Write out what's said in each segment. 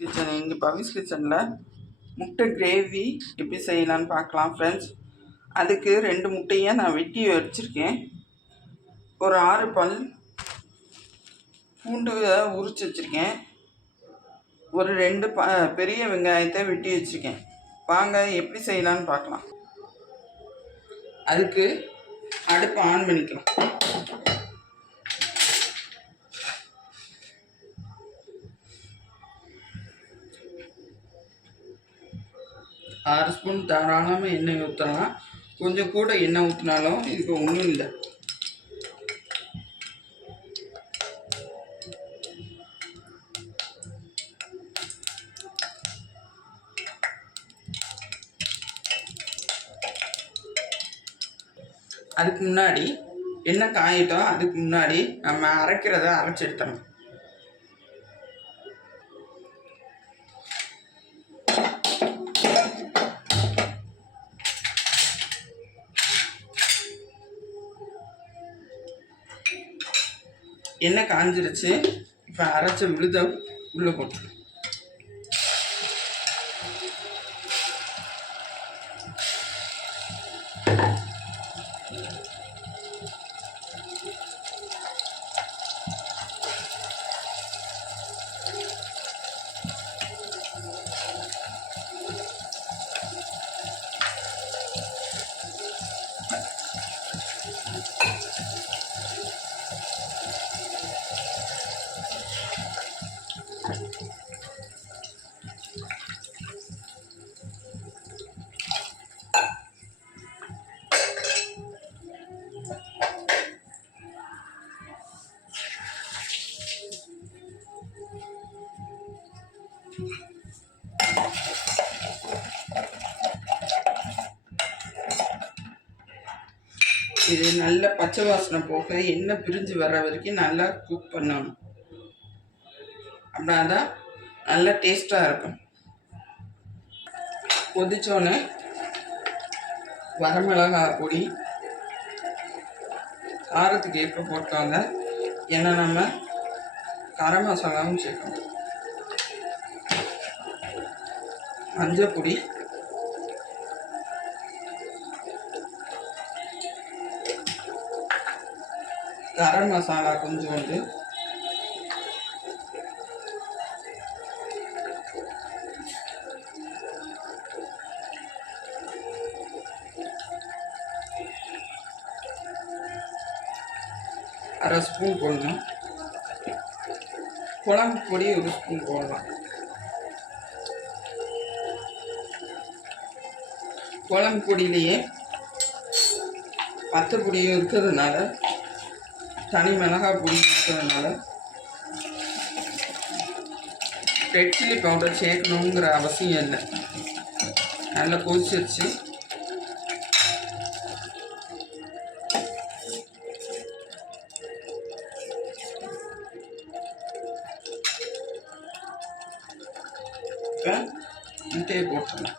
Kitchen. இங்கே பவிஸ் கிச்சனில் முட்டை கிரேவி எப்படி செய்யலான்னு பார்க்கலாம் ஃப்ரெண்ட்ஸ். அதுக்கு 2 முட்டையை நான் வெட்டி வச்சுருக்கேன். ஒரு 6 பல் பூண்டு உரிச்சு வச்சுருக்கேன். ஒரு 2 பெரிய வெங்காயத்தை வெட்டி வச்சுருக்கேன். வாங்க எப்படி செய்யலான்னு பார்க்கலாம். அதுக்கு அடுப்பை ஆன் பண்ணிக்கலாம். ஆறு ஸ்பூன் தாராளமாக எண்ணெய் ஊற்றலாம். கொஞ்சம் கூட எண்ணெய் ஊற்றினாலும் இதுக்கு ஒன்றும் இல்லை. அதுக்கு முன்னாடி எண்ணெய் காயிட்டோம். அதுக்கு முன்னாடி நம்ம அரைக்கிறத அரைச்சி எடுத்துடணும். எண்ணெய் காஞ்சிருச்சு. இப்போ அரைச்ச விழுத உள்ளே போட்டு இது நல்ல பச்சை வாசனை போக எண்ணெய் பிரிஞ்சு வர வரைக்கும் நல்லா குக் பண்ணணும். அப்படின்னா தான் நல்லா டேஸ்ட்டாக இருக்கும். கொதிச்சோன்னே வரமிளகாய் பொடி காரத்துக்கு ஏற்ப போட்டாங்க. ஏன்னா நம்ம கரம் மசாலாவும் சேர்க்கணும். மஞ்சள் பொடி, கரம் மசாலா கொஞ்சோண்டு, அரை ஸ்பூன் போடணும். குழம்பு பொடி 1 ஸ்பூன் போடலாம். குழம்பு பொடியிலேயே பச்சை பொடியும் இருக்கிறதுனால, தனி மிளகாய் பொடி இருக்கிறதுனால ரெட் சில்லி பவுடர் சேர்க்கணுங்கிற அவசியம் இல்லை. நல்லா கொதிச்சிருச்சு. இப்போ முட்டையை போட்டுடலாம்.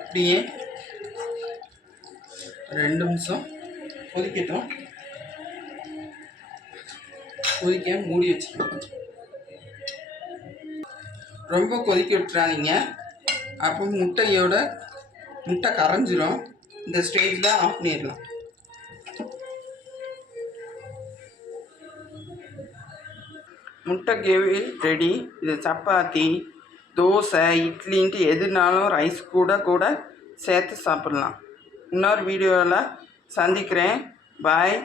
அப்படியே 2 நிமிஷம் கொதிக்கட்டும். கொதிக்க மூடி வச்சுக்கணும். ரொம்ப கொதிக்க விட்டுறாதீங்க. அப்போ முட்டை கரைஞ்சிரும். இந்த ஸ்டேஜில் ஆஃப் பண்ணிடலாம். முட்டை கிரேவி ரெடி. இது சப்பாத்தி, தோசை, இட்லின்ட்டு எதுனாலும் ரைஸ் கூட சேர்த்து சாப்பிட்லாம். இன்னொரு வீடியோவில் சந்திக்கிறேன். பாய்.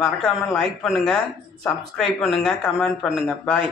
மறக்காமல் லைக் பண்ணுங்கள், சப்ஸ்கிரைப் பண்ணுங்கள், கமெண்ட் பண்ணுங்கள். பாய்.